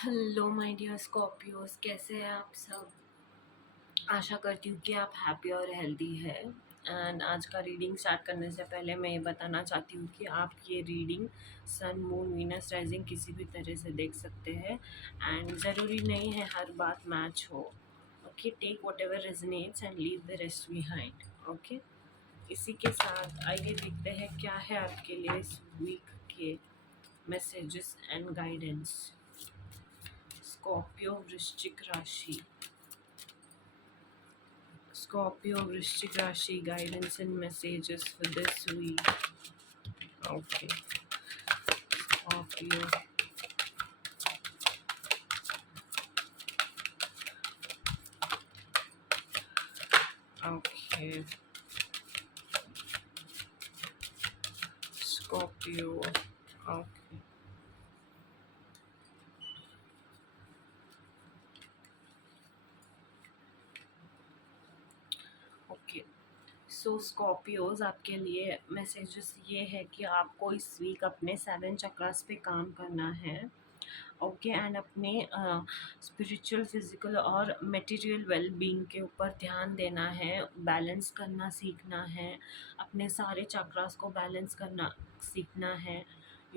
Hello my dear Scorpios, कैसे हैं आप सब। आशा करती हूँ कि आप हैप्पी और हेल्दी है। एंड आज का रीडिंग स्टार्ट करने से पहले मैं ये बताना चाहती हूँ कि आप ये reading sun moon Venus rising किसी भी तरह से देख सकते हैं। एंड ज़रूरी नहीं है हर बात मैच हो। Okay, take whatever resonates and leave the rest behind. Okay, इसी के साथ आइए देखते हैं क्या है आपके लिए इस वीक के मैसेजेस एंड गाइडेंस। स्कॉर्पियो वृश्चिक राशि। Scorpio वृश्चिक राशि guidance and messages for this week. Okay, Scorpio. Okay, Scorpio. Okay. Okay, so Scorpios आपके लिए मैसेजेस ये है कि आपको इस वीक अपने 7 चक्रास पे काम करना है। ओके, एंड अपने स्पिरिचुअल, फिजिकल और मटेरियल वेल बीइंग के ऊपर ध्यान देना है, बैलेंस करना सीखना है। अपने सारे चक्रास को बैलेंस करना सीखना है।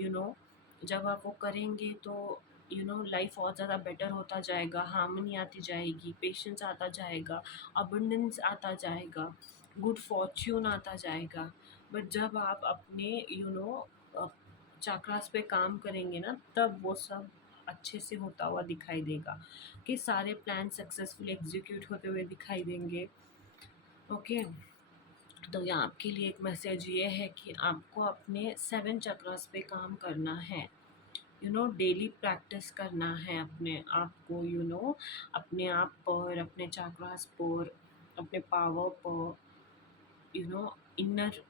यू you नो know, जब आप वो करेंगे तो लाइफ और ज़्यादा बेटर होता जाएगा, हार्मनी आती जाएगी, पेशेंस आता जाएगा, अबंडेंस आता जाएगा, गुड फॉर्च्यून आता जाएगा। बट जब आप अपने चक्रास पे काम करेंगे ना, तब वो सब अच्छे से होता हुआ दिखाई देगा, कि सारे प्लान सक्सेसफुल एग्जीक्यूट होते हुए दिखाई देंगे। ओके, तो यहाँ आपके लिए एक मैसेज ये है कि आपको अपने 7 चक्रास पे काम करना है। डेली प्रैक्टिस करना है अपने आप को, अपने आप पर, अपने चक्रास पर, अपने पावर पर, इनर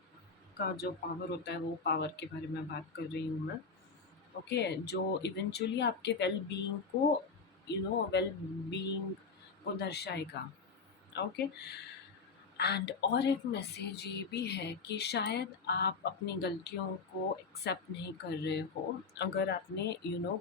का जो पावर होता है, वो पावर के बारे में बात कर रही हूँ मैं। ओके, जो इवेंचुअली आपके वेल बीइंग को वेल बीइंग को दर्शाएगा। ओके, एंड और एक मैसेज ये भी है कि शायद आप अपनी गलतियों को एक्सेप्ट नहीं कर रहे हो। अगर आपने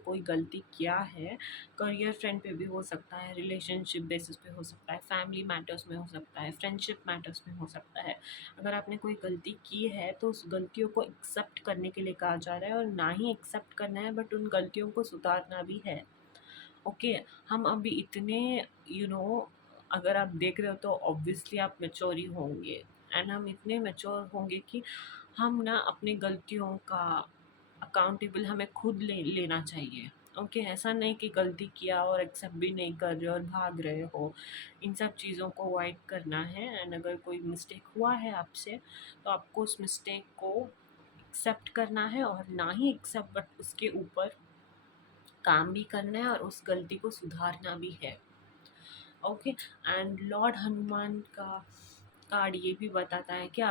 कोई गलती किया है, करियर फ्रेंड पे भी हो सकता है, रिलेशनशिप बेसिस पे हो सकता है, फैमिली मैटर्स में हो सकता है, फ्रेंडशिप मैटर्स में हो सकता है। अगर आपने कोई गलती की है तो उस गलतियों को एक्सेप्ट करने के लिए कहा जा रहा है, और ना ही एक्सेप्ट करना है बट उन गलतियों को सुधारना भी है। ओके, हम अभी इतने यू नो अगर आप देख रहे हो तो ऑब्वियसली आप मैच्योर ही होंगे। एंड हम इतने मैच्योर होंगे कि हम ना अपनी गलतियों का अकाउंटेबल हमें खुद लेना चाहिए। ओके, ऐसा नहीं कि गलती किया और एक्सेप्ट भी नहीं कर रहे हो और भाग रहे हो। इन सब चीज़ों को अवॉइड करना है। एंड अगर कोई मिस्टेक हुआ है आपसे, तो आपको उस मिस्टेक को एक्सेप्ट करना है, और ना ही एक्सेप्ट बट उसके ऊपर काम भी करना है और उस गलती को सुधारना भी है। ओके, एंड लॉर्ड हनुमान का कार्ड ये भी बताता है कि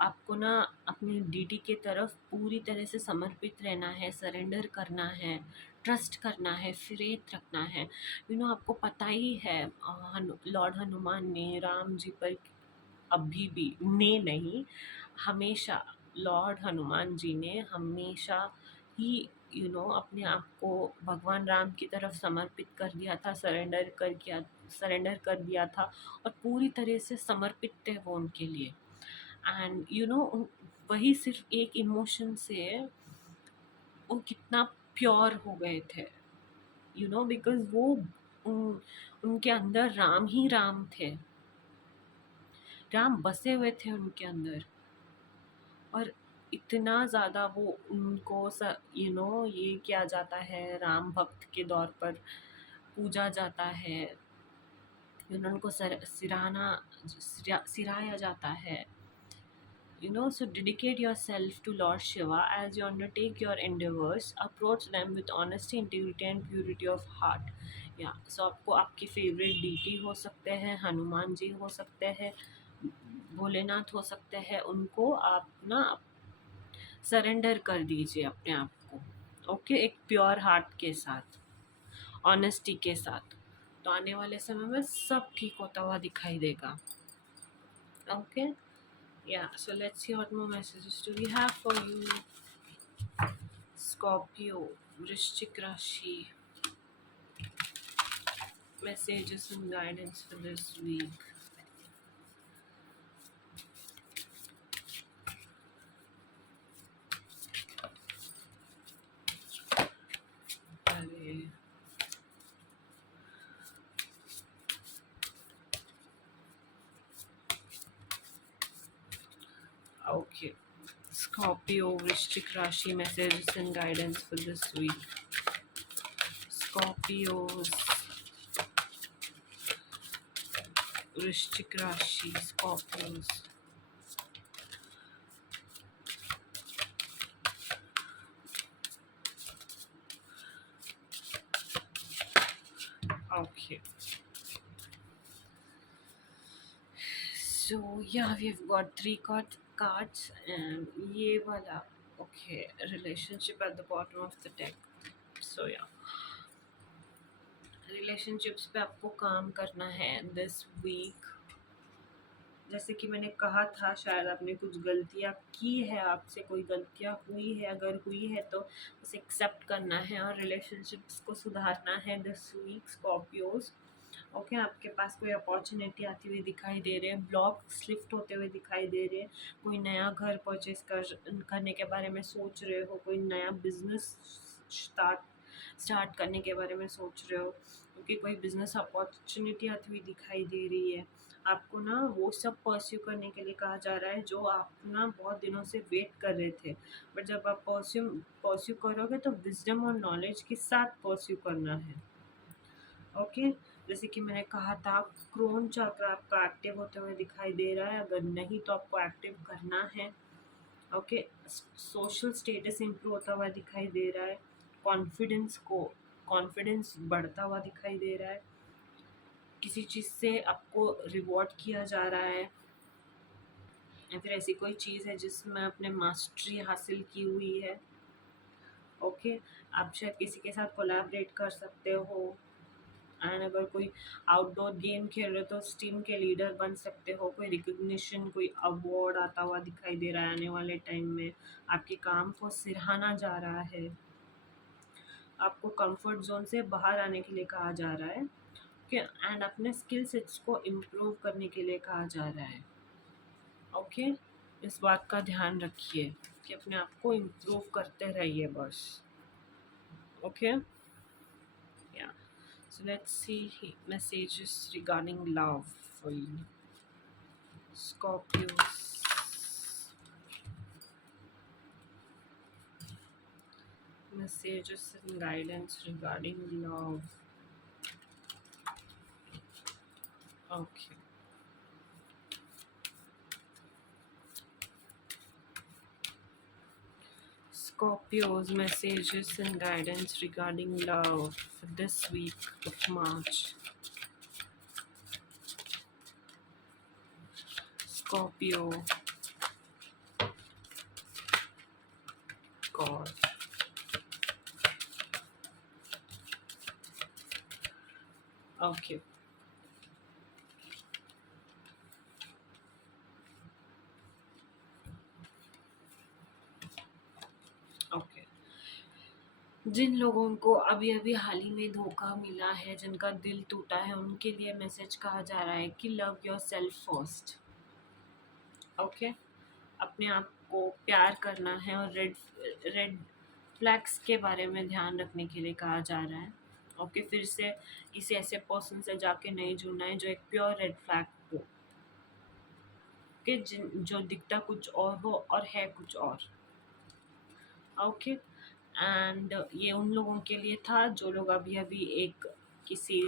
आपको ना अपनी ड्यूटी के तरफ पूरी तरह से समर्पित रहना है, सरेंडर करना है, ट्रस्ट करना है, फेथ रखना है। आपको पता ही है, लॉर्ड हनुमान ने राम जी पर अभी भी ने नहीं, हमेशा लॉर्ड हनुमान जी ने हमेशा ही अपने आप को भगवान राम की तरफ समर्पित कर दिया था, सरेंडर कर दिया था, और पूरी तरह से समर्पित थे वो उनके लिए। एंड वही सिर्फ एक इमोशन से वो कितना प्योर हो गए थे, बिकॉज वो उनके अंदर राम ही राम थे, राम बसे हुए थे उनके अंदर। और इतना ज़्यादा वो उनको ये किया जाता है, राम भक्त के दौर पर पूजा जाता है, उनको सिराया जाता है। So dedicate yourself to Lord Shiva as you undertake your endeavors. Approach them with honesty, integrity and purity of heart. So आपको आपकी फेवरेट डीटी हो सकते हैं, हनुमान जी हो सकते हैं, भोलेनाथ हो सकते हैं। उनको आप ना सरेंडर कर दीजिए अपने आप को। ओके, एक प्योर हार्ट के साथ, ऑनेस्टी के साथ, तो आने वाले समय में सब ठीक होता हुआ दिखाई देगा। Okay, so let's see what more messages do we have for you. Scorpio वृश्चिक राशि। messages and guidance for this week. अरे okay. Scorpio, Vrishchik Rashi, messages and guidance for this week. Scorpios, Vrishchik Rashi, Scorpios. Okay. So yeah, we've got three cards and ये वाला okay, relationship at the bottom of the deck. So yeah, relationships पे आपको काम करना है this week. जैसे कि मैंने कहा था, शायद आपने कुछ गलतियाँ की है, आपसे कोई गलतियाँ हुई है, अगर हुई है तो उसे एक्सेप्ट करना है और रिलेशनशिप्स को सुधारना है दिस वीक स्कॉर्पियोज। ओके, आपके पास कोई अपॉर्चुनिटी आती हुई दिखाई दे रहे हैं, ब्लॉक्स लिफ्ट होते हुए दिखाई दे रहे हैं, कोई नया घर परचेज करने के बारे में सोच रहे हो, कोई नया बिजनेस स्टार्ट करने के बारे में सोच रहे हो, क्योंकि कोई बिजनेस अपॉर्चुनिटी आती हुई दिखाई दे रही है। आपको ना वो सब परस्यू करने के लिए कहा जा रहा है जो आप ना बहुत दिनों से वेट कर रहे थे, बट जब आप परस्यू करोगे तो विजडम और नॉलेज के साथ परस्यू करना है। ओके, जैसे कि मैंने कहा था, क्रोन चक्र आपका एक्टिव होते हुए दिखाई दे रहा है, अगर नहीं तो आपको एक्टिव करना है। ओके, सोशल स्टेटस इम्प्रूव होता हुआ दिखाई दे रहा है, कॉन्फिडेंस बढ़ता हुआ दिखाई दे रहा है, किसी चीज़ से आपको रिवॉर्ड किया जा रहा है, या फिर ऐसी कोई चीज़ है जिसमें आपने मास्टरी हासिल की हुई है। ओके, आप शायद किसी के साथ कोलैबोरेट कर सकते हो, एंड अगर कोई आउटडोर गेम खेल रहे हो तो उस टीम के लीडर बन सकते हो, कोई रिकग्निशन, कोई अवार्ड आता हुआ दिखाई दे रहा है आने वाले टाइम में, आपके काम को सराहा जा रहा है, आपको कंफर्ट जोन से बाहर आने के लिए कहा जा रहा है कि एंड अपने स्किल सेट्स को इम्प्रूव करने के लिए कहा जा रहा है। ओके, इस बात का ध्यान रखिए कि अपने आप को इम्प्रूव करते रहिए बस। ओके, या so let's see messages regarding love for you, Scorpios. Messages and guidance regarding love. Okay. Scorpios, messages and guidance regarding love for this week of March. Scorpio. God. Okay. Okay. जिन लोगों को अभी अभी हाल ही में धोखा मिला है, जिनका दिल टूटा है, उनके लिए मैसेज कहा जा रहा है कि love your self first. Okay, अपने आप को प्यार करना है और रेड फ्लैग्स के बारे में ध्यान रखने के लिए कहा जा रहा है। ओके, फिर से किसी ऐसे पर्सन से जाके नहीं जुड़ना है जो एक प्योर रेड फ्लैग हो, कि जो दिखता कुछ और हो और है कुछ और। ओके, एंड ये उन लोगों के लिए था जो लोग अभी अभी एक किसी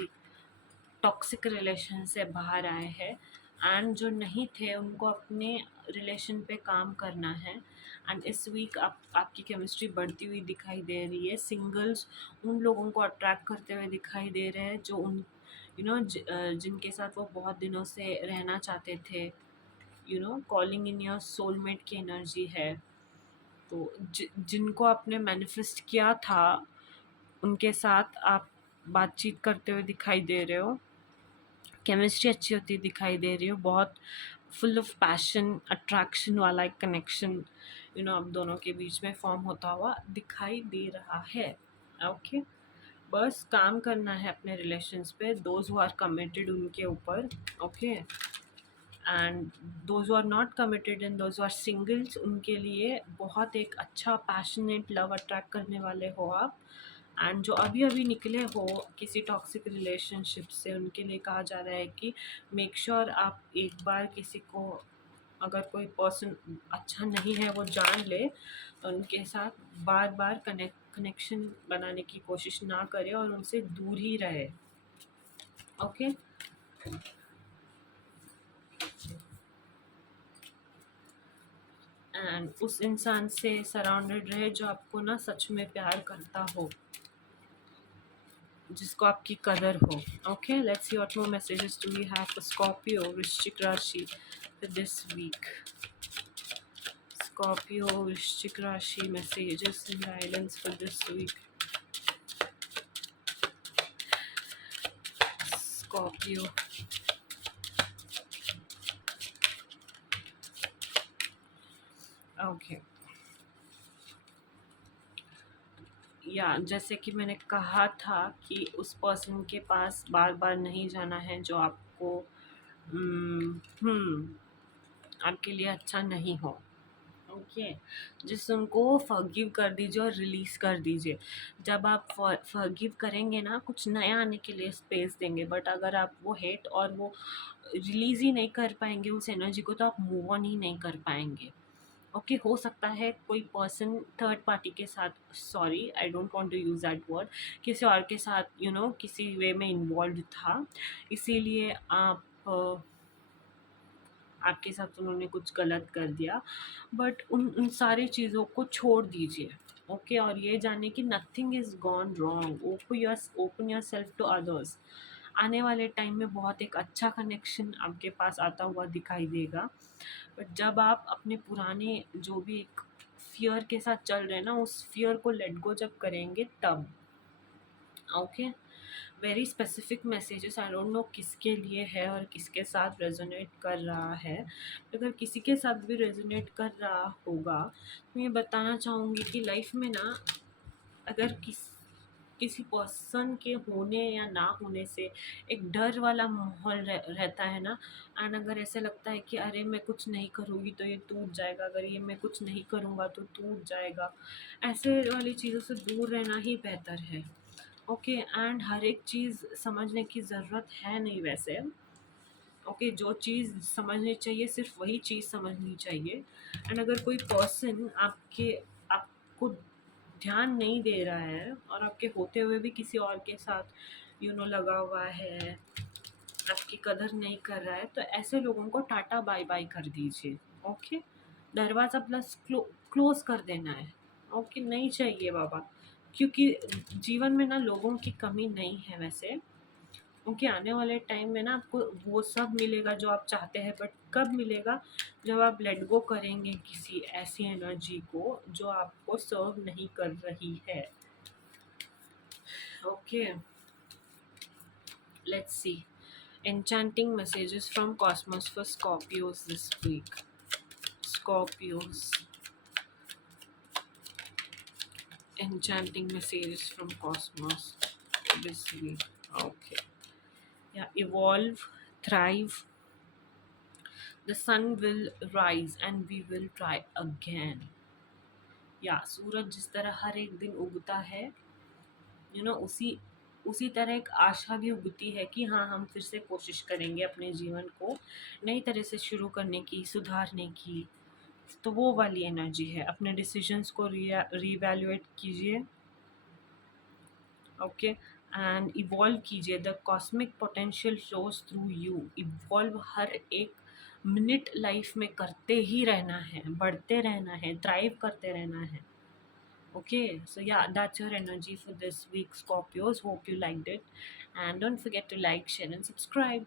टॉक्सिक रिलेशन से बाहर आए हैं, एंड जो नहीं थे उनको अपने रिलेशन पे काम करना है। एंड इस वीक आपकी केमिस्ट्री बढ़ती हुई दिखाई दे रही है। सिंगल्स उन लोगों को अट्रैक्ट करते हुए दिखाई दे रहे हैं जो उन जिनके साथ वो बहुत दिनों से रहना चाहते थे। कॉलिंग इन योर सोलमेट की एनर्जी है। तो जिनको आपने मैनिफेस्ट किया था उनके साथ आप बातचीत करते हुए दिखाई दे रहे हो, केमिस्ट्री अच्छी होती दिखाई दे रही हो, बहुत फुल ऑफ पैशन, अट्रैक्शन वाला एक कनेक्शन आप दोनों के बीच में फॉर्म होता हुआ दिखाई दे रहा है। ओके, बस काम करना है अपने रिलेशंस पे, दोज हु आर कमिटेड उनके ऊपर, okay. And those are not committed and those are singles, उनके लिए बहुत एक अच्छा पैशनेट लव अट्रैक्ट करने वाले हो आप। एंड जो अभी अभी निकले हो किसी टॉक्सिक रिलेशनशिप से, उनके लिए कहा जा रहा है कि मेक श्योर आप एक बार किसी को, अगर कोई पर्सन अच्छा नहीं है वो जान ले, तो उनके साथ बार बार कनेक्शन बनाने की कोशिश ना करे और उनसे दूर ही रहे, ओके। एंड उस इंसान से सराउंडेड रहे जो आपको ना सच में प्यार करता हो, जिसको आपकी कदर हो, okay. Let's see what more messages do we have for Scorpio वृश्चिक राशि फॉर दिस वीक। स्कॉर्पियो वृश्चिक राशि messages and guidance for this week. Scorpio, okay. या जैसे कि मैंने कहा था कि उस पर्सन के पास बार बार नहीं जाना है जो आपको आपके लिए अच्छा नहीं हो, ओके। जिस उनको फॉरगिव कर दीजिए और रिलीज़ कर दीजिए। जब आप फॉरगिव करेंगे ना, कुछ नया आने के लिए स्पेस देंगे, बट अगर आप वो हेट और वो रिलीज़ ही नहीं कर पाएंगे उस एनर्जी को, तो आप मूव ऑन ही नहीं कर पाएंगे, ओके। हो सकता है कोई पर्सन थर्ड पार्टी के साथ, sorry I don't want to use that word, किसी और के साथ किसी वे में इन्वॉल्व था, इसीलिए आपके साथ उन्होंने कुछ गलत कर दिया। बट उन सारी चीज़ों को छोड़ दीजिए, ओके। और ये जाने कि nothing is gone wrong, open yourself to others. आने वाले टाइम में बहुत एक अच्छा कनेक्शन आपके पास आता हुआ दिखाई देगा। बट जब आप अपने पुराने जो भी एक फियर के साथ चल रहे हैं ना, उस फियर को लेट गो जब करेंगे तब, okay. Very specific messages, I don't know किसके लिए है और किसके साथ रेजोनेट कर रहा है। अगर किसी के साथ भी रेजोनेट कर रहा होगा तो मैं बताना चाहूँगी कि लाइफ में ना, अगर किसी पर्सन के होने या ना होने से एक डर वाला माहौल रहता है ना, एंड अगर ऐसे लगता है कि अरे मैं कुछ नहीं करूँगी तो ये टूट जाएगा, अगर ये मैं कुछ नहीं करूँगा तो टूट जाएगा, ऐसे वाली चीज़ों से दूर रहना ही बेहतर है, ओके। एंड हर एक चीज़ समझने की ज़रूरत है नहीं वैसे, ओके। जो चीज़ समझनी चाहिए सिर्फ वही चीज़ समझनी चाहिए। एंड अगर कोई पर्सन आपको ध्यान नहीं दे रहा है और आपके होते हुए भी किसी और के साथ लगा हुआ है, आपकी कदर नहीं कर रहा है, तो ऐसे लोगों को टाटा बाय बाय कर दीजिए, ओके। दरवाज़ा प्लस क्लोज कर देना है, ओके। नहीं चाहिए बाबा, क्योंकि जीवन में ना लोगों की कमी नहीं है वैसे, ओके। आने वाले टाइम में ना आपको वो सब मिलेगा जो आप चाहते हैं, बट कब मिलेगा? जब आप लेट गो करेंगे किसी ऐसी एनर्जी को जो आपको सर्व नहीं कर रही है, okay. Let's C enchanting messages from cosmos for Scorpios this week. Scorpios, enchanting messages from cosmos this week, okay। Yeah, evolve, thrive, the sun will rise and we will try again। या सूरज जिस तरह हर एक दिन उगता है, उसी उसी तरह एक आशा भी उगती है कि हाँ, हम फिर से कोशिश करेंगे अपने जीवन को नई तरह से शुरू करने की, सुधारने की। तो वो वाली एनर्जी है। अपने डिसीजंस को रीवैल्यूएट कीजिए, ओके। एंड इवॉल्व कीजिए। The cosmic potential flows through you. Evolve हर एक मिनट लाइफ में करते ही रहना है, बढ़ते रहना है, थ्राइव करते रहना है, okay. So yeah, that's your energy for this week, Scorpios. Hope you liked it, and don't forget to like, share and subscribe.